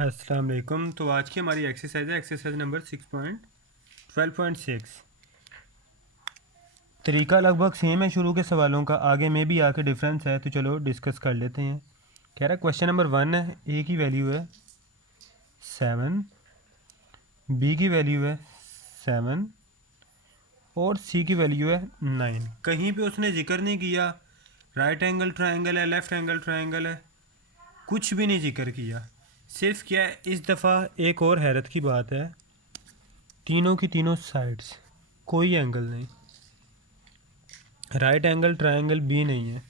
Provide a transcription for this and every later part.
अस्सलाम वालेकुम। तो आज की हमारी एक्सरसाइज है एक्सरसाइज नंबर 6.12.6। तरीका लगभग सेम है शुरू के सवालों का, आगे में भी आके डिफरेंस है, तो चलो डिस्कस कर लेते हैं। कह रहा है क्वेश्चन नंबर 1 है, ए की वैल्यू है 7, बी की वैल्यू है 7 और सी की वैल्यू है 9। कहीं पे उसने जिक्र नहीं किया राइट एंगल ट्रायंगल है, लेफ्ट एंगल ट्रायंगल है, कुछ भी नहीं जिक्र किया। सिर्फ क्या है, इस दफ़ा एक और हैरत की बात है, तीनों की तीनों साइड्स कोई एंगल नहीं। राइट एंगल ट्रायंगल भी नहीं है।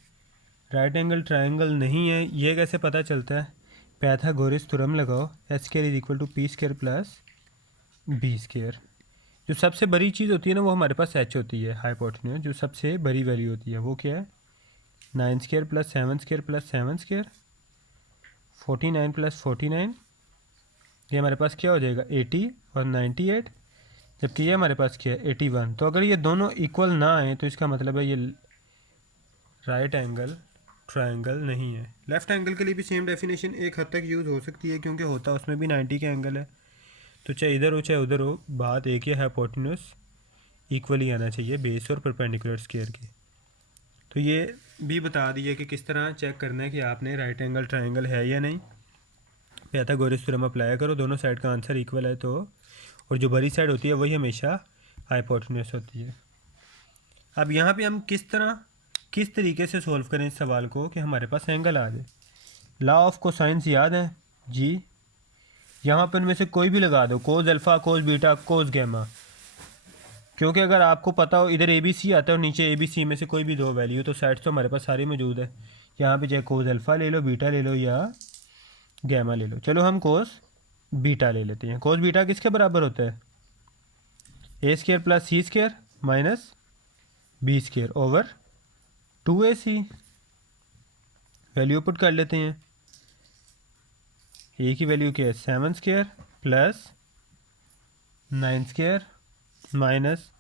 राइट एंगल ट्रायंगल नहीं है, ये कैसे पता चलता है? पैथागोरस थ्योरम लगाओ, H square is equal to P square plus B square. जो सबसे बड़ी चीज़ होती है ना, वो हमारे पास एच होती है, हाइपोटेन्यूज। जो सबसे बड़ी वैल्यू होती है वो क्या है? 9 square plus 7 square plus 7 square, 49 plus 49। ये हमारे पास क्या हो जाएगा? 80 और 98। जबकि ये हमारे पास क्या है? 81। तो अगर ये दोनों इक्वल ना आए तो इसका मतलब है ये राइट एंगल ट्रायंगल नहीं है। लेफ्ट एंगल के लिए भी सेम डेफिनेशन एक हद तक यूज़ हो सकती है, क्योंकि होता उसमें भी 90 के एंगल है। तो चाहे इधर हो चाहे उधर हो, बात एक ही है, हाइपोटेन्यूज इक्वली आना चाहिए बेस और परपेंडिकुलर स्क्वायर की। तो ये भी बता दिया कि किस तरह चेक करना है कि आपने राइट एंगल ट्रायंगल है या नहीं। पाइथागोरस थ्योरम अप्लाई करो, दोनों साइड का आंसर इक्वल है तो, और जो बड़ी साइड होती है वही हमेशा हाइपोटेन्यूज होती है। अब यहाँ पे हम किस तरीके से सोल्व करें इस सवाल को कि हमारे पास एंगल आ जाए। लॉ ऑफ कोसाइंस याद है जी? यहाँ पर उनमें से कोई भी लगा दो, कोस अल्फ़ा, कोस बीटा, कोस गैमा। क्योंकि अगर आपको पता हो इधर ए बी सी आता है और नीचे ए बी सी में से कोई भी दो वैल्यू, तो साइड्स तो हमारे पास सारी मौजूद है। यहाँ पे चाहे कोस अल्फ़ा ले लो, बीटा ले लो या गैमा ले लो। चलो हम कोस बीटा ले लेते हैं। कोस बीटा किसके बराबर होता है? A square plus C square minus B square over 2ac। Value put कर लेते हैं। ए की वैल्यू क्या है? 7 square plus 9 square minus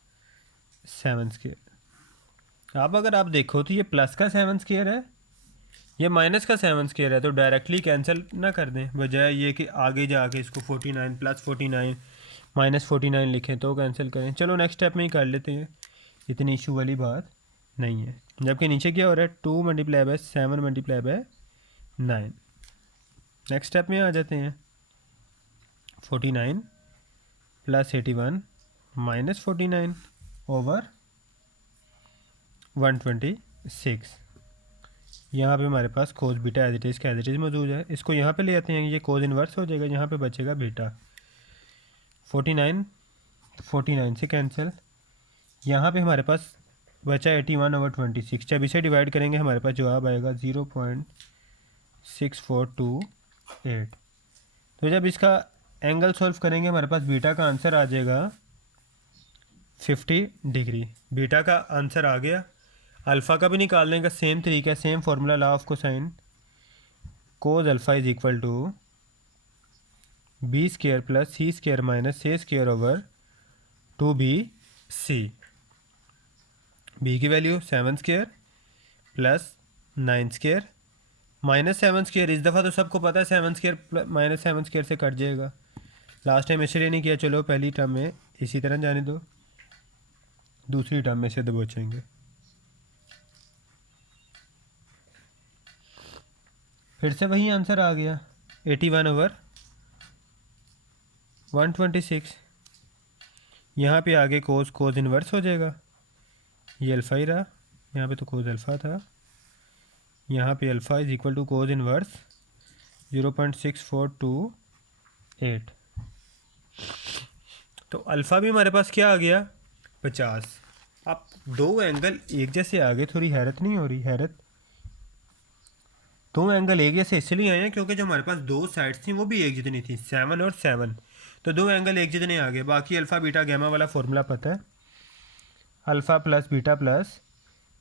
7 square. अब अगर आप देखो तो ये प्लस का 7 स्क्वायर है, ये माइनस का 7 स्क्वायर है, तो डायरेक्टली कैंसिल ना कर दें, बजाय ये कि आगे जाके इसको 49 प्लस 49 माइनस 49 लिखें तो कैंसिल करें। चलो नेक्स्ट स्टेप में ही कर लेते हैं, इतनी इशू वाली बात नहीं है। जबकि नीचे क्या हो रहा है? 2 multiply by 7 multiply by 9। Next step में आ जाते हैं। 49 प्लस 81 माइनस 49 ओवर 126। यहाँ पे हमारे पास cos beta as it is का एज इट इज़ मौजूद है। इसको यहाँ पे ले आते हैं, ये कोस इन्वर्स हो जाएगा, यहाँ पे बचेगा बीटा। 49 49 से कैंसिल। यहाँ पे हमारे पास बचा 81 ओवर 26। जब इसे डिवाइड करेंगे हमारे पास जवाब आएगा 0.6428। तो जब इसका एंगल सॉल्व करेंगे हमारे पास बीटा का आंसर आ जाएगा 50 डिग्री। बीटा का आंसर आ गया। अल्फ़ा का भी निकालने का सेम तरीका, same formula, law of cosine. Cos alpha is equal to B square plus C square minus A square over 2bc। B की value 7 square plus 9 square minus 7 square. इस दफ़ा तो सबको पता है 7 स्क्वायर माइनस 7 स्क्वायर से cut जाएगा। Last time इसलिए नहीं किया, चलो पहली टर्म में इसी तरह जाने दो, दूसरी टर्म में से दबोचेंगे। फिर से वही आंसर आ गया 81 ओवर 126। यहाँ पे आगे कोस कोस इन्वर्स हो जाएगा, ये अल्फ़ा ही रहा, यहाँ पे तो कोस अल्फ़ा था, यहाँ पे alpha is equal to cos inverse 0.6428। तो अल्फ़ा भी हमारे पास क्या आ गया? 50। अब दो एंगल एक जैसे आ गए, थोड़ी हैरत नहीं हो रही? हैरत, दो एंगल एक जैसे इसलिए आए हैं क्योंकि जो हमारे पास दो साइड्स थी वो भी एक जितनी थी, 7 और 7। तो दो एंगल एक जितने आ गए। बाकी अल्फ़ा बीटा गैमा वाला फॉर्मूला पता है, alpha plus beta plus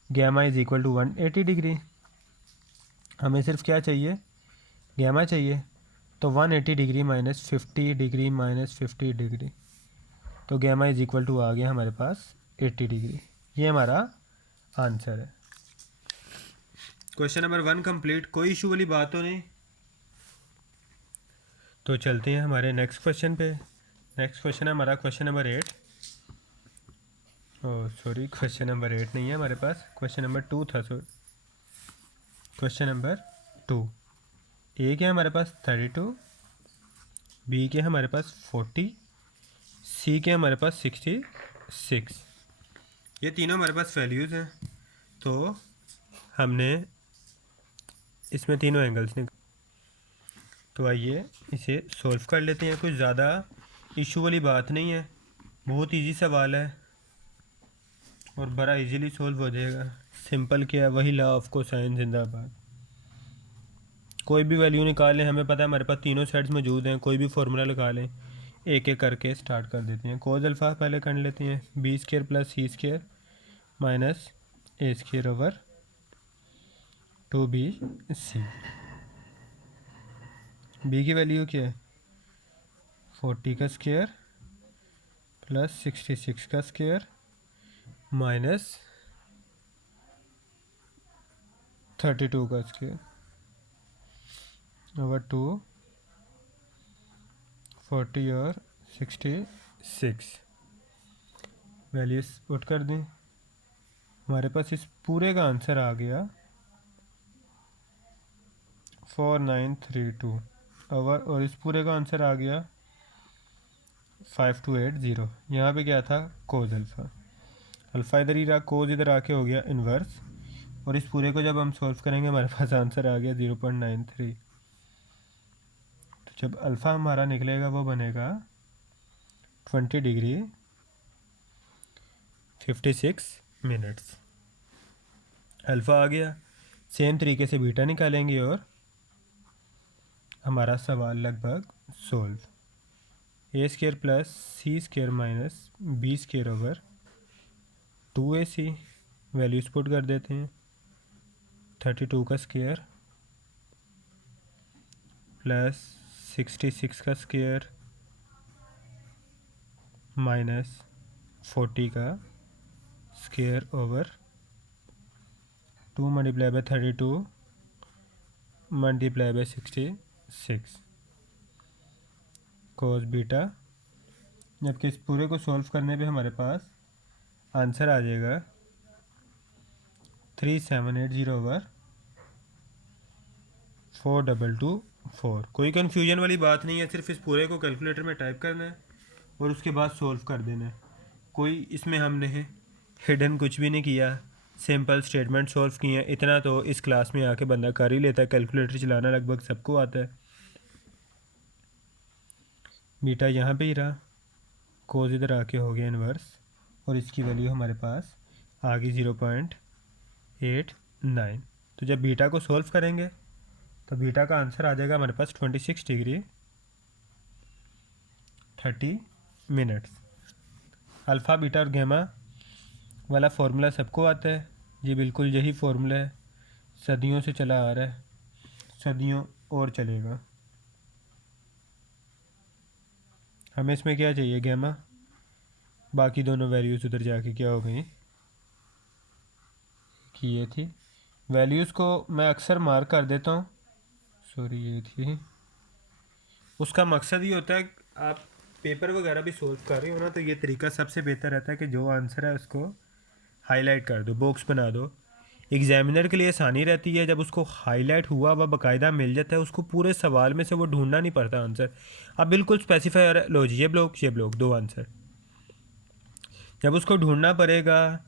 gamma is equal to 180 degree. हमें सिर्फ क्या चाहिए? गैमा चाहिए। तो 180 degree minus 50 degree minus 50 degree, तो गैमा इज इक्वल टू आ गया हमारे पास 80 डिग्री। ये हमारा आंसर है। Question number 1 complete. कोई इशू वाली बात तो नहीं? तो चलते हैं हमारे नेक्स्ट क्वेश्चन पे। नेक्स्ट क्वेश्चन है हमारा question number 8। Oh sorry, question number 8 नहीं है हमारे पास, क्वेश्चन नंबर 2 था। Sorry, question number 2। ए के हमारे पास 32, बी के हमारे पास 40, सी के हमारे पास 66। ये तीनों हमारे पास वैल्यूज़ हैं। तो हमने इसमें तीनों एंगल्स ने, तो आइए इसे सॉल्व कर लेते हैं। कुछ ज़्यादा इशू वाली बात नहीं है, बहुत इजी सवाल है और बड़ा इजीली सॉल्व हो जाएगा। सिंपल क्या है, वही लॉ ऑफ कोसाइन जिंदाबाद। कोई भी वैल्यू निकाल लें, हमें पता है हमारे पास तीनों सेट्स मौजूद हैं, कोई भी फार्मूला लगा लें। एक एक करके स्टार्ट कर देते हैं। कोस अल्फ़ा पहले कर लेते हैं, B square plus C square minus ए स्क्र ओवर 2bc। बी की वैल्यू क्या है, 40 का स्क्वायर प्लस 66 का स्क्वायर माइनस 32 का स्क्वायर ओवर 2, 40 और 66 वैल्यूज पुट कर दें। हमारे पास इस पूरे का आंसर आ गया 4932 ओवर, और इस पूरे का आंसर आ गया 5280। यहाँ पे क्या था, कोज अल्फ़ा। अल्फ़ा इधर ही रहा, कोज इधर आके हो गया इन्वर्स, और इस पूरे को जब हम सॉल्व करेंगे हमारे पास आंसर आ गया 0.93। तो जब अल्फ़ा हमारा निकलेगा वो बनेगा 20 डिग्री 56 मिनट्स। अल्फ़ा आ गया। सेम तरीके से बीटा निकालेंगे और हमारा सवाल लगभग solve. A square plus C square minus B square over 2ac values put कर देते हैं। 32 का स्क्वायर प्लस 66 का स्क्वायर माइनस 40 का square over 2 multiply by 32 multiply by 66 cos beta. जबकि इस पूरे को सॉल्व करने पे हमारे पास आंसर आ जाएगा 3780 ओवर 4224। कोई कन्फ्यूजन वाली बात नहीं है, सिर्फ इस पूरे को कैलकुलेटर में टाइप करना है और उसके बाद सॉल्व कर देना है। कोई इसमें हमने हिडन कुछ भी नहीं किया, सिंपल स्टेटमेंट सॉल्व किए हैं। इतना तो इस क्लास में आके बंदा कर ही लेता है, कैलकुलेटर चलाना लगभग सबको आता है। बीटा यहाँ पे ही रहा, कोस इधर आके हो गया इन्वर्स, और इसकी वैल्यू हमारे पास आ गई 0.89। तो जब बीटा को सॉल्व करेंगे तो बीटा का आंसर आ जाएगा हमारे पास 26 डिग्री 30 मिनट्स। अल्फ़ा बीटा और गैमा वाला फार्मूला सबको आता है जी, बिल्कुल यही फार्मूला है, सदियों से चला आ रहा है, सदियों और चलेगा। हमें इसमें क्या चाहिए, गैमा। बाकी दोनों वैल्यूज़ उधर जाके क्या हो गई कि ये थी। वैल्यूज़ को मैं अक्सर मार्क कर देता हूँ, सॉरी ये थी। उसका मकसद ये होता है आप पेपर वगैरह भी सॉल्व कर रहे हो ना, तो ये तरीका सबसे बेहतर रहता है कि जो आंसर है उसको हाईलाइट कर दो, बॉक्स बना दो। एग्जामिनर के लिए आसानी रहती है, जब उसको हाईलाइट हुआ वह बाकायदा मिल जाता है, उसको पूरे सवाल में से वो ढूंढना नहीं पड़ता आंसर। अब बिल्कुल स्पेसिफाई और लो जी, ये ब्लॉक दो आंसर, जब उसको ढूंढना पड़ेगा।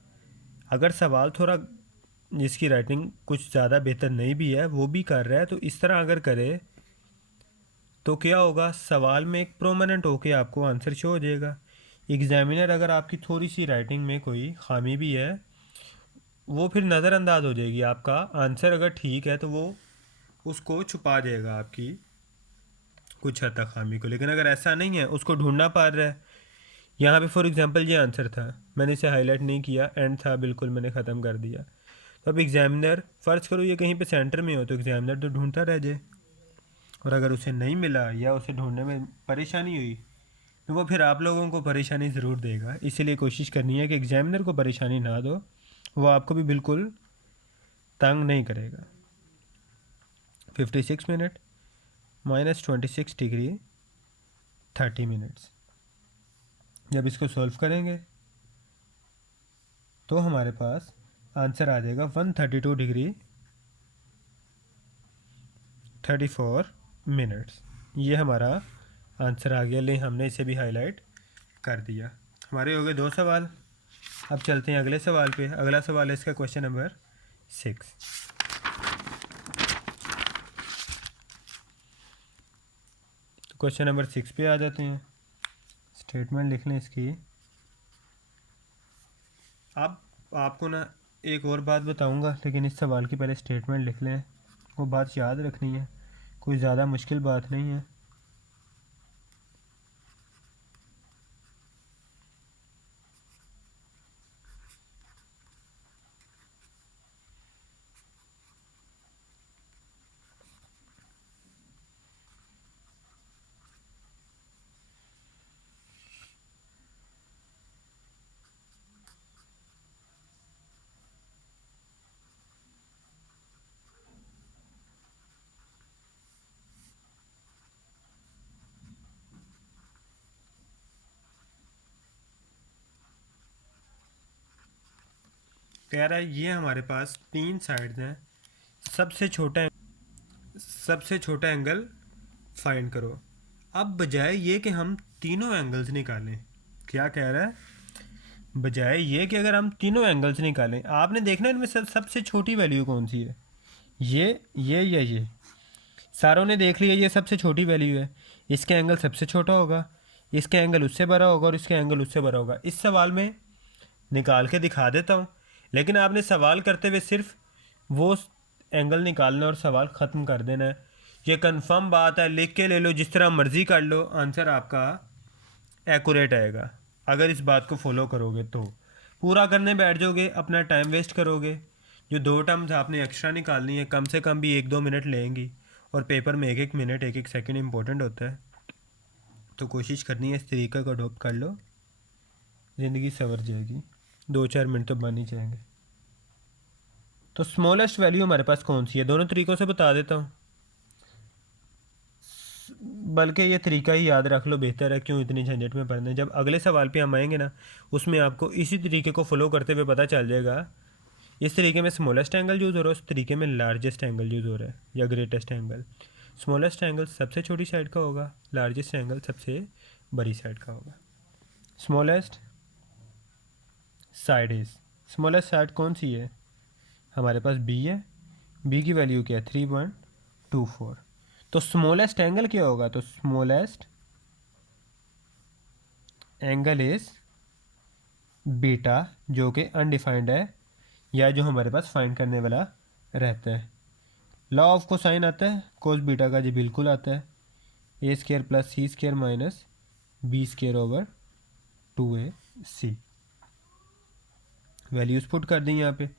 अगर सवाल थोड़ा जिसकी राइटिंग कुछ ज़्यादा बेहतर नहीं भी है वो भी कर रहा है, तो इस तरह अगर करे तो क्या होगा, सवाल में एक प्रोमिनेंट होके आपको आंसर शो हो जाएगा। एग्जामिनर अगर आपकी थोड़ी सी राइटिंग में कोई खामी भी है वो फिर नज़रअंदाज हो जाएगी। आपका आंसर अगर ठीक है तो वो उसको छुपा जाएगा आपकी कुछ हद तक खामी को, लेकिन अगर ऐसा नहीं है उसको ढूंढना पड़ रहा है। यहाँ पे फॉर एग्जांपल ये आंसर था, मैंने इसे हाईलाइट नहीं किया, एंड था बिल्कुल, मैंने ख़त्म कर दिया। तो अब एग्जामिनर फ़र्ज़ करो ये कहीं पे सेंटर में हो तो एग्जामिनर तो ढूंढता रह जाए, और अगर उसे नहीं मिला या उसे ढूंढने में परेशानी हुई तो वो फिर आप लोगों को परेशानी ज़रूर देगा। इसीलिए कोशिश करनी है कि एग्जामिनर को परेशानी ना दो, वो आपको भी बिल्कुल तंग नहीं करेगा। 56 मिनट माइनस 26 डिग्री 30 मिनट्स। जब इसको सॉल्व करेंगे तो हमारे पास आंसर आ जाएगा 132 डिग्री 34 मिनट्स। ये हमारा आंसर आ गया, ले हमने इसे भी हाईलाइट कर दिया। हमारे हो गए 2 सवाल। अब चलते हैं अगले सवाल पे। अगला सवाल है इसका क्वेश्चन नंबर 6। तो क्वेश्चन नंबर 6 पे आ जाते हैं। स्टेटमेंट लिख लें इसकी। अब आपको ना एक और बात बताऊंगा, लेकिन इस सवाल की पहले स्टेटमेंट लिख लें। वो बात याद रखनी है, कोई ज़्यादा मुश्किल बात नहीं है। कह रहा है ये हमारे पास 3 साइड्स हैं, सबसे छोटा एंगल फाइंड करो। अब बजाय ये कि हम तीनों एंगल्स निकालें, क्या कह रहा है, बजाय ये कि अगर हम तीनों एंगल्स निकालें, आपने देखना है इनमें सबसे छोटी वैल्यू कौन सी है। ये या ये, सारों ने देख लिया ये सबसे छोटी वैल्यू है। इसका एंगल सबसे छोटा होगा, इसका एंगल उससे बड़ा होगा और इसका एंगल उससे बड़ा होगा। इस सवाल में निकाल के दिखा देता हूँ, लेकिन आपने सवाल करते हुए सिर्फ वो एंगल निकालना और सवाल ख़त्म कर देना है। ये कंफर्म बात है, लिख के ले लो, जिस तरह मर्ज़ी कर लो, आंसर आपका एक्यूरेट आएगा। अगर इस बात को फॉलो करोगे तो पूरा करने बैठ जाओगे, अपना टाइम वेस्ट करोगे। जो 2 टर्म्स आपने एक्स्ट्रा निकालनी है, कम से कम भी 1-2 मिनट लेंगी, और पेपर में 1-1 मिनट 1-1 सेकंड इंपॉर्टेंट होता है। तो कोशिश करनी है इस तरीक़े को अडोप्ट कर लो, ज़िंदगी संवर जाएगी। 2-4 मिनट तो बन ही जाएंगे। तो स्मॉलेस्ट वैल्यू हमारे पास कौन सी है, दोनों तरीक़ों से बता देता हूँ, बल्कि ये तरीका ही याद रख लो, बेहतर है, क्यों इतनी झंझट में पड़ना है। जब अगले सवाल पे हम आएंगे ना, उसमें आपको इसी तरीके को फॉलो करते हुए पता चल जाएगा। इस तरीके में स्मॉलेस्ट एंगल यूज़ हो रहा है, उस तरीके में लार्जेस्ट एंगल यूज़ हो रहा है या ग्रेटेस्ट एंगल। स्मॉलेस्ट एंगल सबसे छोटी साइड का होगा, लार्जेस्ट एंगल सबसे बड़ी साइड का होगा। Smallest side is, smallest side कौन सी है, हमारे पास बी है। बी की वैल्यू क्या है, 3.24। तो स्मॉलेस्ट एंगल क्या होगा, तो स्मॉलेस्ट एंगल इज बीटा, जो कि अनडिफाइंड है, या जो हमारे पास फाइंड करने वाला रहता है। लॉ ऑफ कोसाइन आता है, कोस बीटा का जी बिल्कुल आता है, A square plus C square minus B square over 2ac। Values put कर दी यहाँ पे,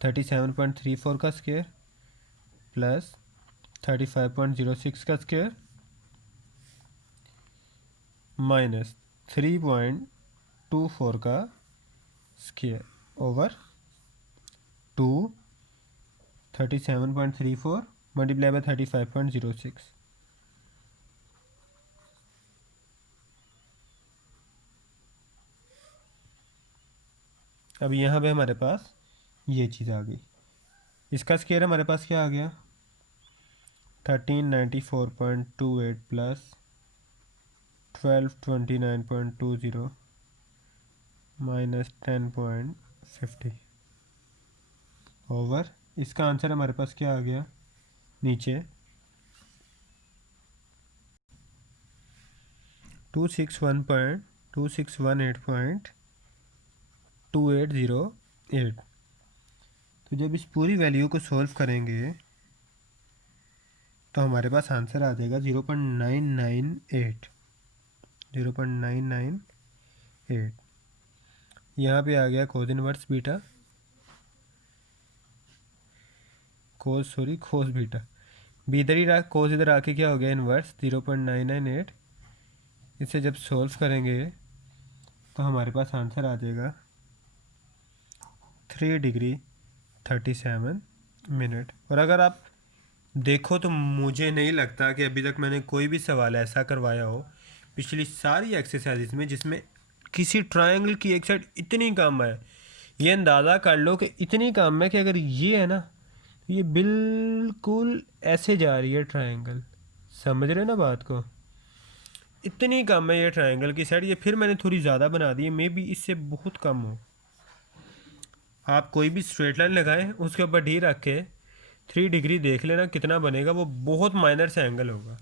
37.34 का स्केयर प्लस 35.06 का स्केयर माइनस 3.24 का स्केयर ओवर 2, 37.34 मल्टीप्लाई बाय 35.06। अब यहाँ पे हमारे पास ये चीज़ आ गई। इसका स्केयर हमारे पास क्या आ गया, 1394.28 प्लस 1229.20 माइनस 10.50 ओवर, इसका आंसर हमारे पास क्या आ गया, नीचे 2618.2808। तो जब इस पूरी वैल्यू को सॉल्व करेंगे तो हमारे पास आंसर आ जाएगा 0.998। यहाँ पे आ गया cos inverse beta, cos beta, B इधर ही रहा, कोस इधर आके क्या हो गया, इनवर्स 0.998। इसे जब सॉल्व करेंगे तो हमारे पास आंसर आ जाएगा 3 डिग्री 37 मिनट। और अगर आप देखो तो मुझे नहीं लगता कि अभी तक मैंने कोई भी सवाल ऐसा करवाया हो पिछली सारी एक्सरसाइजेज में जिसमें किसी ट्रायंगल की एक साइड इतनी कम है, ये अंदाज़ा कर लो कि इतनी कम है कि अगर ये है ना, ये बिल्कुल ऐसे जा रही है ट्रायंगल, समझ रहे ना बात को, इतनी कम है ये ट्रायंगल की साइड। ये फिर मैंने थोड़ी ज़्यादा बना दी है, मे बी इससे बहुत कम हो। आप कोई भी स्ट्रेट लाइन लगाएं, उसके ऊपर डी रख के 3 डिग्री देख लेना कितना बनेगा, वो बहुत माइनर से एंगल होगा।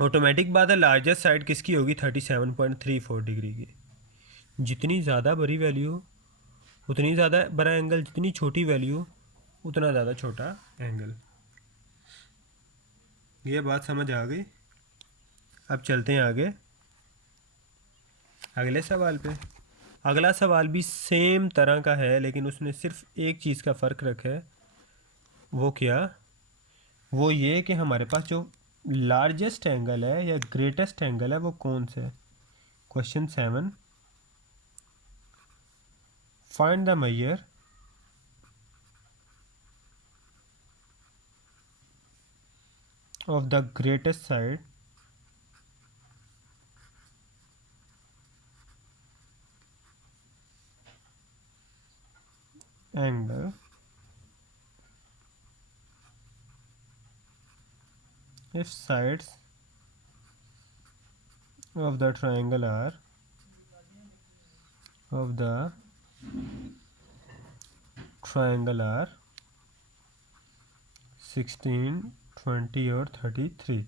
ऑटोमेटिक बात है, लार्जेस्ट साइड किसकी होगी, 37.34 डिग्री की। जितनी ज़्यादा बड़ी वैल्यू उतनी ज़्यादा बड़ा एंगल, जितनी छोटी वैल्यू उतना ज़्यादा छोटा एंगल। ये बात समझ आ गई। अब चलते हैं आगे अगले सवाल पे। अगला सवाल भी सेम तरह का है, लेकिन उसने सिर्फ एक चीज़ का फ़र्क रखा है। वो क्या? वो ये कि हमारे पास जो लार्जेस्ट एंगल है या ग्रेटेस्ट एंगल है वो कौन सा है। Question 7, find the measure of the greatest side angle if sides of the triangle are of the triangle are 16, 20 और 33।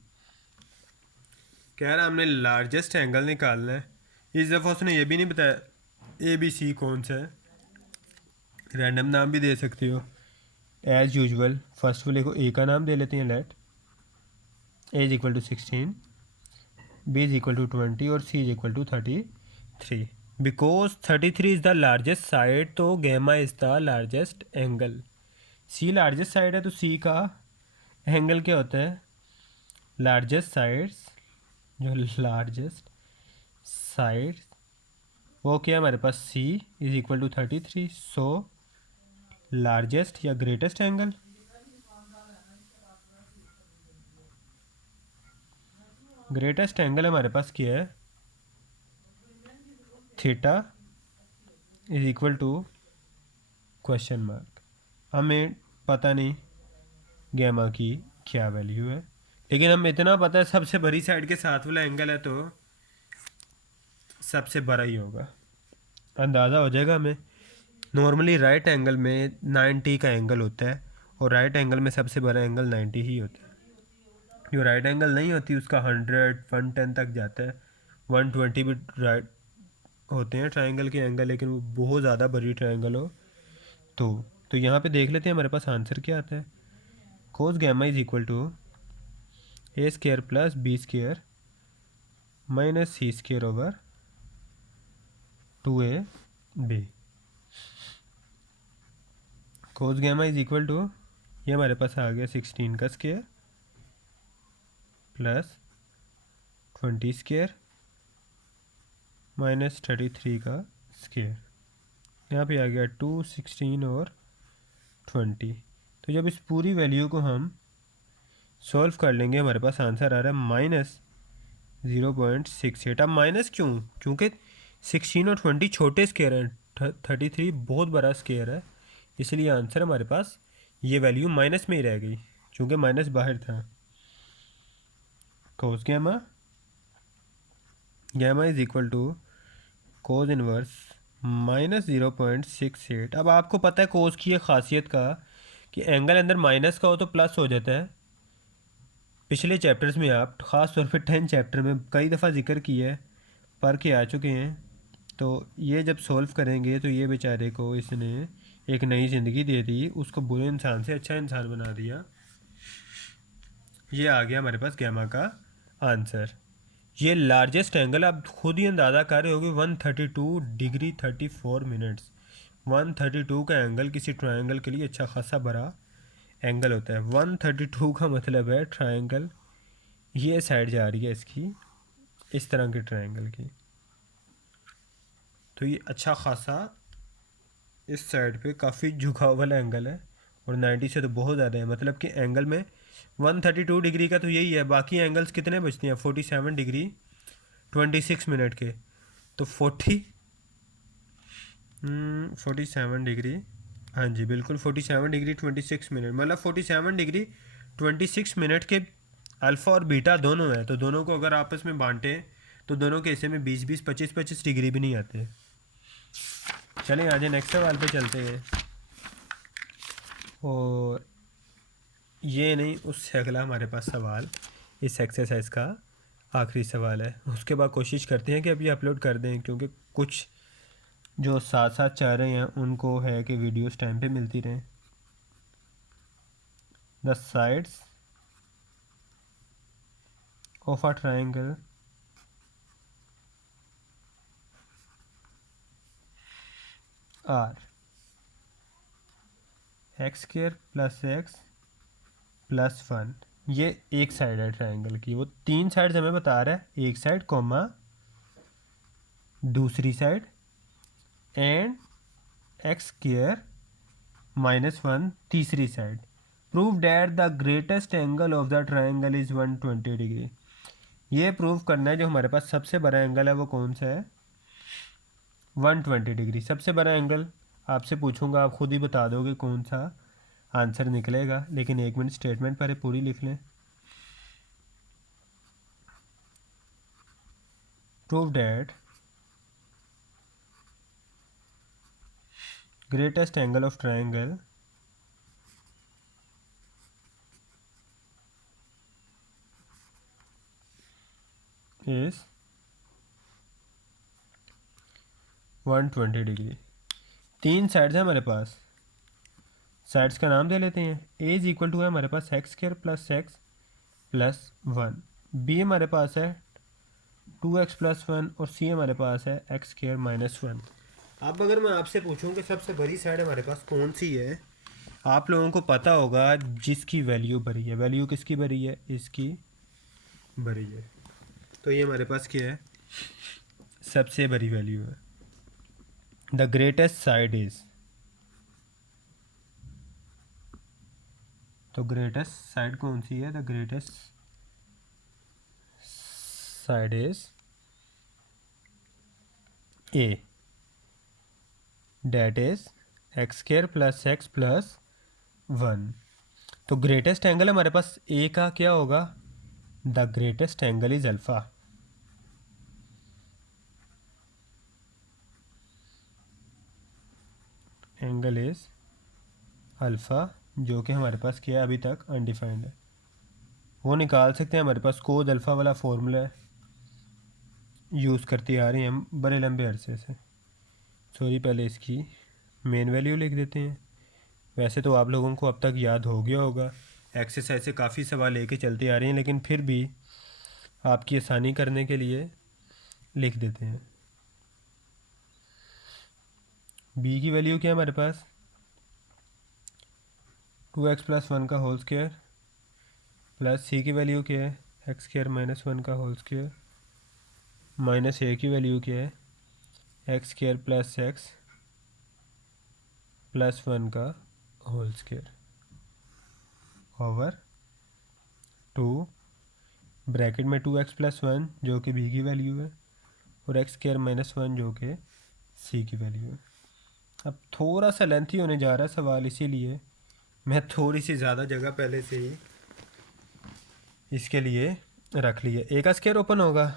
कह रहा हमने लार्जेस्ट एंगल निकालना है। इस दफ़ा उसने ये भी नहीं बताया ए बी सी कौन सा है। रैंडम नाम भी दे सकते हो एज़ यूजुअल। फर्स्ट वाले को ए का नाम दे लेते हैं, let A is equal to 16, B is equal to 20 और C is equal to 33। Because 33 is the largest side, तो gamma is the largest angle. C largest side है तो सी का एंगल क्या होता है, लार्जेस्ट साइड्स, जो लार्जेस्ट साइड वो क्या है हमारे पास, C is equal to 33। So largest या ग्रेटेस्ट एंगल, ग्रेटेस्ट एंगल हमारे पास क्या है, theta is equal to question mark. हमें पता नहीं गैमा की क्या वैल्यू है, लेकिन हमें इतना पता है सबसे बड़ी साइड के साथ वाला एंगल है तो सबसे बड़ा ही होगा। अंदाज़ा हो जाएगा हमें। नॉर्मली राइट एंगल में 90 का एंगल होता है और राइट एंगल में सबसे बड़ा एंगल 90 ही होता है। जो राइट एंगल नहीं होती उसका 100, 110 तक जाता है। 120 भी राइट होते हैं ट्रायंगल के एंगल, लेकिन वो बहुत ज़्यादा बड़ी ट्रायंगल हो तो यहाँ पे देख लेते हैं हमारे पास आंसर क्या आता है। Cos gamma is equal to A square plus B square minus C square over 2ab। Cos gamma is equal to, ये हमारे पास आ गया 16 का स्केयर प्लस 20 स्केयर माइनस 33 का स्केयर। यहाँ पे आ गया 2, 16 और 20। तो जब इस पूरी वैल्यू को हम सॉल्व कर लेंगे हमारे पास आंसर आ रहा है -0.68। अब माइनस क्यों? क्योंकि 16 और 20 छोटे स्केयर हैं, 33 बहुत बड़ा स्केयर है, इसलिए आंसर हमारे पास ये वैल्यू माइनस में ही रह गई, क्योंकि माइनस बाहर था। Cos gamma, gamma is equal to cos inverse -0.68। अब आपको पता है कोस की ये खासियत का कि एंगल अंदर माइनस का हो तो प्लस हो जाता है। पिछले चैप्टर्स में आप ख़ास तौर पे 10 चैप्टर में कई दफ़ा जिक्र किया है, पढ़ के आ चुके हैं। तो ये जब सॉल्व करेंगे तो ये बेचारे को इसने एक नई ज़िंदगी दे दी, उसको बुरे इंसान से अच्छा इंसान बना दिया। ये आ गया हमारे पास गैमा का आंसर। ये लार्जेस्ट एंगल आप खुद ही अंदाज़ा कर रहे होगे, 132 डिग्री 34 मिनट्स। 132 का एंगल किसी ट्रायंगल के लिए अच्छा खासा बड़ा एंगल होता है। 132 का मतलब है ट्रायंगल ये साइड जा रही है इसकी, इस तरह के ट्रायंगल की, तो ये अच्छा खासा इस साइड पे काफ़ी झुकाव वाला एंगल है। और 90 से तो बहुत ज़्यादा है, मतलब कि एंगल में 132 डिग्री का तो यही है, बाकी एंगल्स कितने बचते हैं? 47 डिग्री 26 मिनट के, तो 47 डिग्री, हाँ जी बिल्कुल 47 डिग्री 26 मिनट, मतलब 47 डिग्री 26 मिनट के अल्फ़ा और बीटा दोनों है, तो दोनों को अगर आपस में बांटे तो दोनों के हिस्से में 20-20 25-25 डिग्री भी नहीं आते। चलें आगे नेक्स्ट सवाल पे चलते हैं। और ये नहीं, उससे अगला हमारे पास सवाल इस एक्सरसाइज का आखिरी सवाल है। उसके बाद कोशिश करते हैं कि अभी अपलोड कर दें, क्योंकि कुछ जो साथ साथ चाह रहे हैं उनको है कि वीडियोस टाइम पे मिलती रहें। The sides of a triangle are x square plus x plus 1। ये एक साइड है ट्राइंगल की, वो 3 साइड्स हमें बता रहा है, एक साइड कॉमा दूसरी साइड एंड एक्स स्क्वायर -1 तीसरी side. Prove that the greatest angle of the triangle is 120 degree. ये प्रूव करना है जो हमारे पास सबसे बड़ा एंगल है वो कौन सा है? 120 डिग्री। सबसे बड़ा एंगल आपसे पूछूंगा, आप खुद ही बता दोगे कौन सा आंसर निकलेगा, लेकिन 1 मिनट स्टेटमेंट पहले पूरी लिख लें। Prove that greatest angle of triangle is 120 degree. 3 sides हैं हमारे पास, साइड्स का नाम दे लेते हैं। ए इज इक्वल टू है हमारे पास x square plus x plus 1, B हमारे पास है 2x प्लस 1 और सी हमारे पास है एक्स स्क्वायर -1। अब अगर मैं आपसे पूछूं कि सबसे बड़ी साइड हमारे पास कौन सी है, आप लोगों को पता होगा जिसकी वैल्यू बड़ी है। वैल्यू किसकी बड़ी है? इसकी बड़ी है। तो ये हमारे पास क्या है? सबसे बड़ी वैल्यू है। द ग्रेटेस्ट साइड इज, तो ग्रेटेस्ट साइड कौन सी है? The greatest side is a, that is x square plus x plus 1। तो ग्रेटेस्ट एंगल हमारे पास ए का क्या होगा? The greatest angle is alpha. Angle is alpha, जो कि हमारे पास क्या है अभी तक अनडिफाइंड है। वो निकाल सकते हैं, हमारे पास कोड अल्फ़ा वाला फॉर्मूला यूज़ करते आ रहे हैं हम बड़े लंबे अरसे से। सॉरी, पहले इसकी मेन वैल्यू लिख देते हैं। वैसे तो आप लोगों को अब तक याद हो गया होगा, एक्सरसाइज से काफ़ी सवाल लेके चलते आ रहे हैं, लेकिन फिर भी आपकी आसानी करने के लिए लिख देते हैं। बी की वैल्यू क्या है हमारे पास? 2x प्लस 1 का होल स्क्वायर प्लस सी की वैल्यू क्या है? एक्स स्क्वायर -1 का होल स्क्वायर माइनस ए की वैल्यू क्या है? X square plus x plus 1 का होल स्क्वायर ओवर 2 ब्रैकेट में 2x प्लस 1 जो कि बी की वैल्यू है और एक्स स्क्वायर -1 जो कि सी की वैल्यू है। अब थोड़ा सा लेंथी होने जा रहा है सवाल, इसीलिए मैं थोड़ी सी ज़्यादा जगह पहले से ही इसके लिए रख ली है। ए का स्क्वायर ओपन होगा,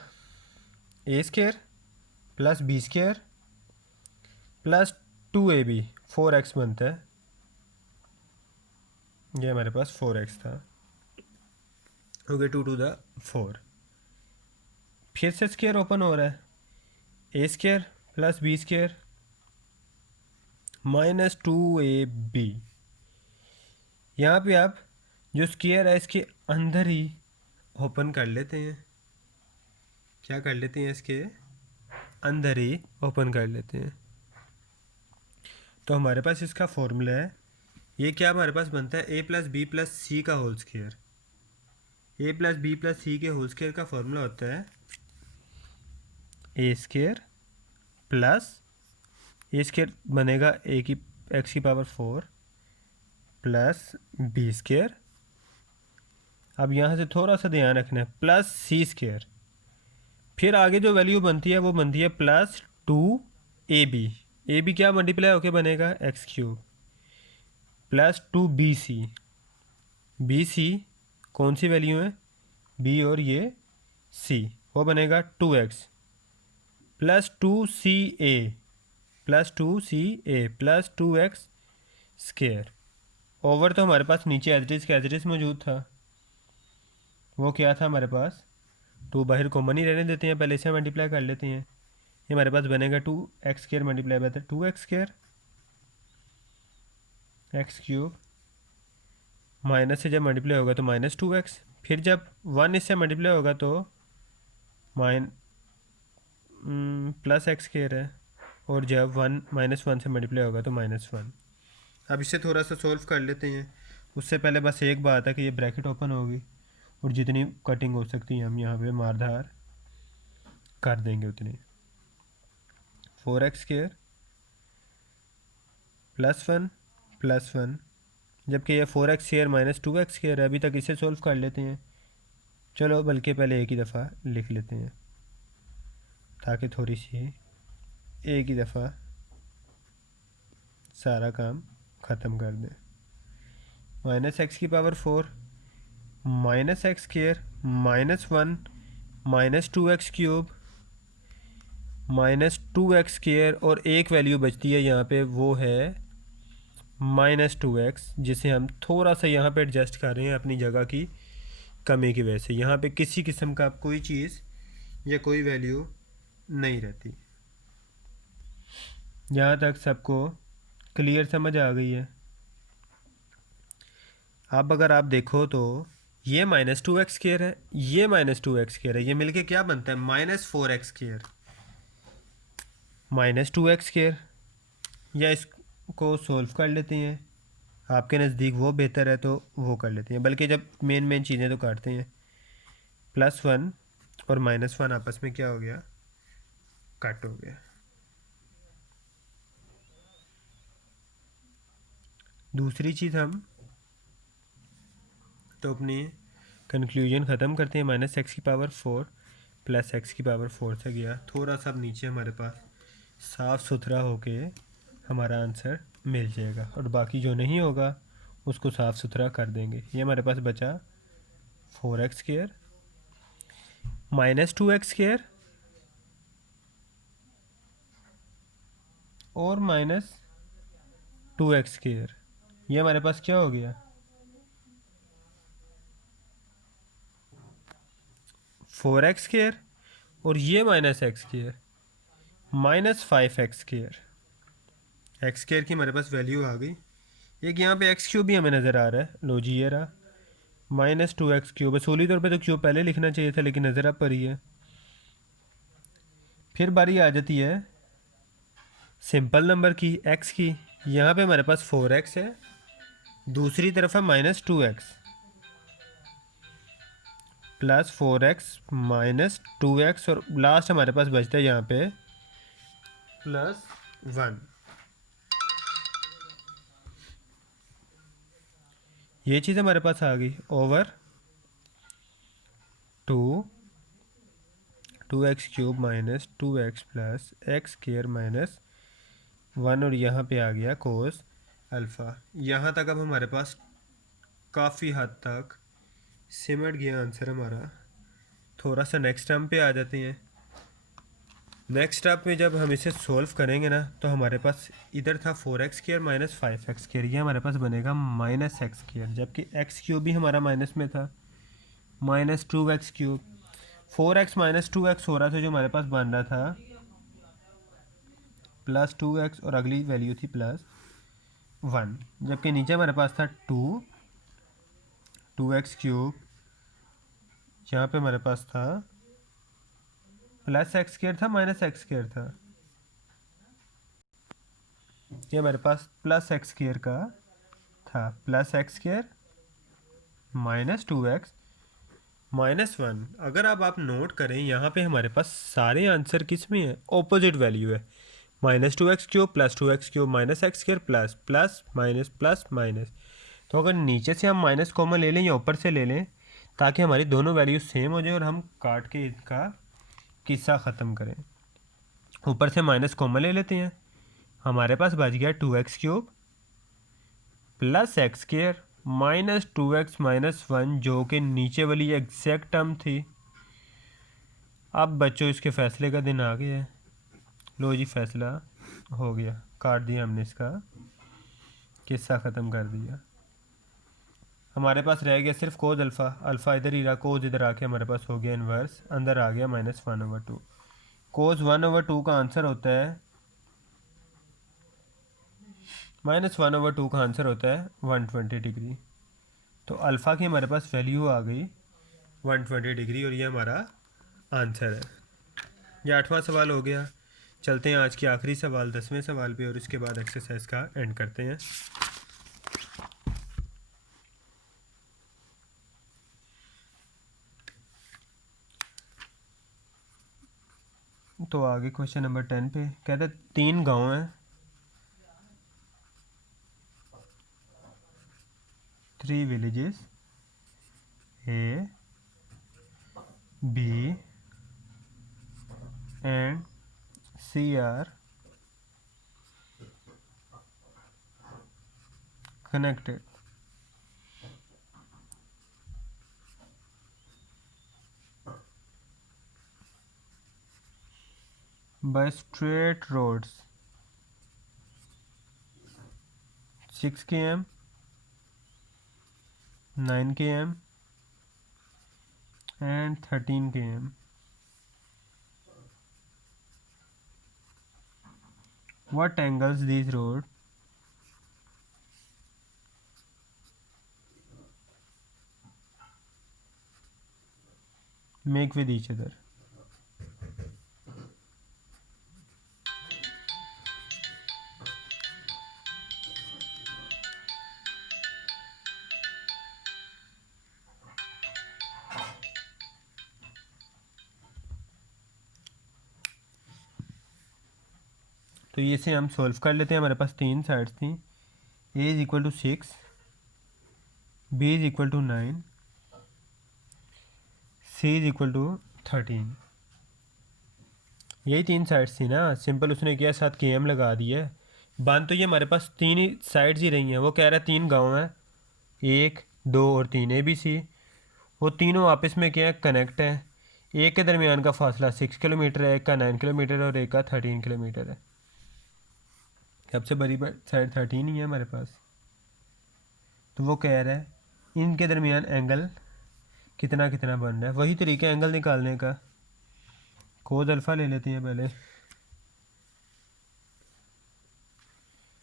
A square plus B square plus 2ab 4x बनता है। ये हमारे पास 4x था, हो गया 2 टू द 4। फिर से स्क्वायर ओपन हो रहा है, A square plus B square -2ab। यहाँ पे आप जो स्क्वायर है इसके अंदर ही ओपन कर लेते हैं। क्या कर लेते हैं? इसके अंदर ही ओपन कर लेते हैं। तो हमारे पास इसका फॉर्मूला है, ये क्या हमारे पास बनता है? ए प्लस बी प्लस सी का होल स्क्वायर। ए प्लस बी प्लस सी के होल स्क्वायर का फॉर्मूला होता है A square plus A square बनेगा ए की एक्स की पावर 4 प्लस बी स्क्वायर अब यहाँ से थोड़ा सा ध्यान रखना है, प्लस सी स्केयर। फिर आगे जो वैल्यू बनती है वो बनती है प्लस 2ab। ए बी क्या मल्टीप्लाई होके बनेगा, x cube, plus 2bc। bc कौन सी वैल्यू है, b और ये c, वो बनेगा 2x, plus 2ca, plus 2x square. Over तो हमारे पास नीचे एज मौजूद था, वो क्या था हमारे पास, 2 बाहर कॉमन ही रहने देते हैं, पहले इसे मल्टीप्लाई कर लेते हैं। ये हमारे पास बनेगा 2x square multiply by 2x square, x cube, minus से जब मल्टीप्लाई होगा तो माइनस 2x, फिर जब 1 इससे मल्टीप्लाई होगा तो प्लस एक्स स्केयर है, और जब 1 से मल्टीप्लाई होगा तो -1। अब इसे थोड़ा सा सॉल्व कर लेते हैं। उससे पहले बस एक बात है कि ये ब्रैकेट ओपन होगी और जितनी कटिंग हो सकती है हम यहाँ पे मारधार कर देंगे उतनी। 4x स्केयर +1 जबकि ये 4x स्केयर -2x स्केयर है। अभी तक इसे सॉल्व कर लेते हैं, चलो बल्कि पहले एक ही दफ़ा लिख लेते हैं ताकि थोड़ी सी एक ही दफ़ा सारा काम ख़त्म कर दें। -x की power 4 -x square -1 -2x cube -2x square, और एक वैल्यू बचती है यहाँ पे, वो है -2x, जिसे हम थोड़ा सा यहाँ पे एडजस्ट कर रहे हैं अपनी जगह की कमी की वजह से। यहाँ पे किसी किस्म का कोई चीज़ या कोई वैल्यू नहीं रहती। यहाँ तक सबको क्लियर समझ आ गई है। अब अगर आप देखो तो ये -2x स्केयर है, ये -2x स्केयर है, ये मिलके क्या बनता है, -4x स्केयर, -2x स्केयर। या इसको सोल्व कर लेते हैं, आपके नज़दीक वो बेहतर है तो वो कर लेते हैं, बल्कि जब मेन चीज़ें तो काटते हैं। +1 और -1 आपस में क्या हो गया, कट हो गया। दूसरी चीज़ हम तो अपनी कंक्लूजन ख़त्म करते हैं। -x की पावर 4 + x की पावर 4 से गया, थोड़ा सा अब नीचे हमारे पास साफ़ सुथरा होके हमारा आंसर मिल जाएगा, और बाकी जो नहीं होगा उसको साफ़ सुथरा कर देंगे। ये हमारे पास बचा 4x स्केयर -2x स्केयर और -2x स्केयर। ये हमारे पास क्या हो गया, 4x स्केयर, और ये -x square -5x square. X square की हमारे पास वैल्यू आ गई। एक यहाँ पे एक्स क्यूब भी हमें नज़र आ रहा है, लो जी ये रहा -2x क्यूब। असूली तौर पे तो क्यूब पहले लिखना चाहिए था, लेकिन नज़र अब पड़ी है। फिर बारी आ जाती है सिंपल नंबर की, x की। यहाँ पे हमारे पास 4x है, दूसरी तरफ है -2x, +4x -2x, और लास्ट हमारे पास बचता है यहाँ पे +1। ये चीज़ हमारे पास आ गई over 2x cube -2x + x square -1, और यहाँ पे आ गया कोस अल्फ़ा। यहाँ तक अब हमारे पास काफ़ी हद तक सिमट गया आंसर हमारा। थोड़ा सा नेक्स्ट टर्म पे आ जाते हैं। नेक्स्ट स्टेप में जब हम इसे सॉल्व करेंगे ना, तो हमारे पास इधर था 4x स्केयर -5x स्केयर, ये हमारे पास बनेगा -x स्केयर, जबकि x क्यूब भी हमारा माइनस में था, -2x क्यूब। 4x -2x हो रहा था जो हमारे पास बन रहा था +2x, और अगली वैल्यू थी +1, जबकि नीचे हमारे पास था 2x क्यूब, यहाँ पे हमारे पास था +x स्केयर था -x स्केयर था, ये हमारे पास +x स्केयर का था, +x स्केयर -2x -1। अगर आप नोट करें यहाँ पे हमारे पास सारे आंसर किस में है, ऑपोजिट वैल्यू है, -2x cube +2x cube -x square plus plus minus plus minus. तो अगर नीचे से हम माइनस कॉमन ले लें या ऊपर से ले लें, ताकि हमारी दोनों वैल्यूज सेम हो जाए और हम काट के इसका किस्सा ख़त्म करें। ऊपर से माइनस कॉमन ले लेते हैं, हमारे पास बच गया 2x³ plus x square minus 2x minus 1, जो कि नीचे वाली एग्जैक्ट टर्म थी। अब बच्चों इसके फैसले का दिन आ गया है। लो जी फैसला हो गया, काट दिया हमने, इसका किस्सा ख़त्म कर दिया। हमारे पास रह गया सिर्फ कोज अल्फ़ा, अल्फ़ा इधर ही रहा, कोज इधर आके हमारे पास हो गया इन्वर्स, अंदर आ गया -1/2। कोज 1/2 का आंसर होता है -1/2 का आंसर होता है 120 डिग्री। तो अल्फ़ा की हमारे पास वैल्यू आ गई 120 डिग्री और ये हमारा आंसर है। ये 8वां सवाल हो गया। चलते हैं आज के आखिरी सवाल 10वें सवाल पे और इसके बाद एक्सरसाइज का एंड करते हैं। तो आगे क्वेश्चन नंबर 10 पे कहते हैं 3 गांव हैं, 3 villages A, B and C are connected by straight roads 6 km, 9 km and 13 km. What angles these roads make with each other? तो ये से हम सॉल्व कर लेते हैं। हमारे पास 3 साइड्स थी, a is equal to 6, b is equal to 9, c is equal to 13। यही 3 साइड्स थी ना, सिंपल उसने किया 7 km लगा दिया है। बांध तो ये हमारे पास 3 ही साइड्स ही रही हैं। वो कह रहा है 3 गांव हैं, 1, 2 और 3 ABC। वो तीनों आपस में क्या है, कनेक्ट है। एक के दरमियान का फासला 6 किलोमीटर है, एक का 9 किलोमीटर और एक का 13 किलोमीटर है। सबसे बड़ी साइड 13 ही है हमारे पास। तो वो कह रहा है इनके दरमियान एंगल कितना कितना बन रहा है। वही तरीका एंगल निकालने का, कोज अल्फ़ा ले लेते हैं पहले।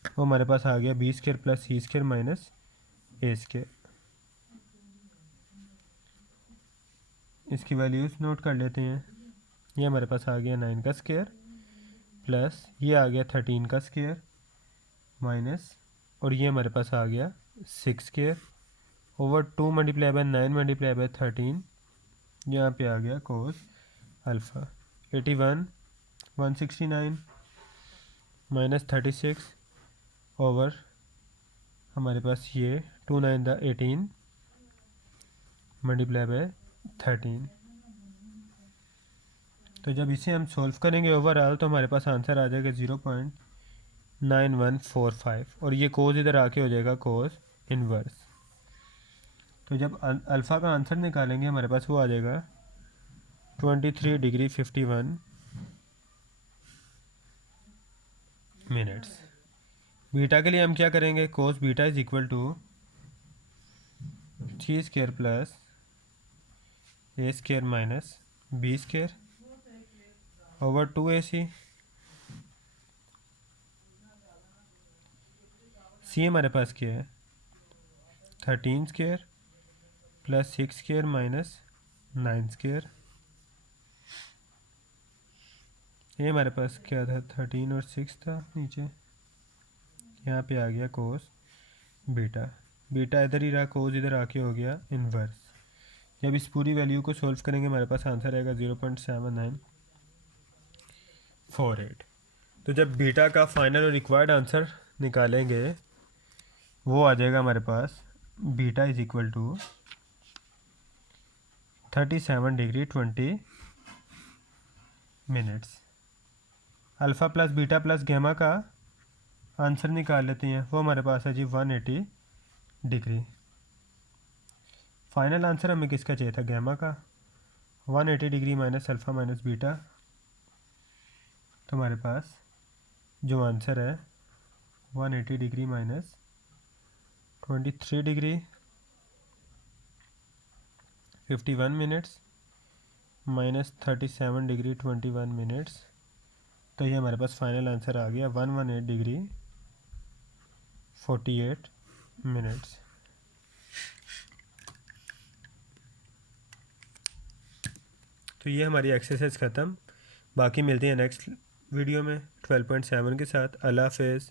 वो हमारे पास आ गया B² plus C² minus A²। इसकी वैल्यूज़ नोट कर लेते हैं। ये हमारे पास आ गया 9 का स्क्वायर प्लस ये आ गया 13 का स्क्वायर माइनस, और ये हमारे पास आ गया 6 square over 2 multiply by 9 multiply by 13। यहाँ पे आ गया कोस अल्फ़ा 81 169 माइनस 36 ओवर हमारे पास ये 2 9 द 18 मल्टीप्लाई बाय 13। तो जब इसे हम सॉल्व करेंगे ओवरऑल तो हमारे पास आंसर आ जाएगा 0.9145 और ये कोस इधर आके हो जाएगा कोस इनवर्स। तो जब अल्फ़ा का आंसर निकालेंगे हमारे पास वो आ जाएगा 23 डिग्री 51 मिनट्स। बीटा के लिए हम क्या करेंगे, cos beta is equal to C² plus A² minus B² over 2AC। C हमारे पास क्या है 13² प्लस 6² माइनस 9²। ये हमारे पास क्या था 13 और 6 था नीचे। यहाँ पे आ गया कोस बीटा, बीटा इधर ही रहा, कोस इधर आके हो गया इन्वर्स। जब इस पूरी वैल्यू को सॉल्व करेंगे हमारे पास आंसर आएगा 0.7948। तो जब बीटा का फाइनल और रिक्वायर्ड आंसर निकालेंगे वो आ जाएगा हमारे पास beta is equal to 37 degree 20 minutes. Alpha plus beta plus gamma का आंसर निकाल लेते हैं। वो हमारे पास है जी 180 डिग्री। फाइनल आंसर हमें किसका चाहिए था? गैमा का। 180 degree minus alpha minus beta, तो हमारे पास जो आंसर है 180 degree minus 23 degree 51 minutes minus 37 degree 21 minutes, तो ये हमारे पास फाइनल आंसर आ गया 118 डिग्री 48 मिनट्स। तो ये हमारी एक्सरसाइज ख़त्म। बाकी मिलते हैं नेक्स्ट वीडियो में 12.7 के साथ। अल्लाह हाफ़िज़।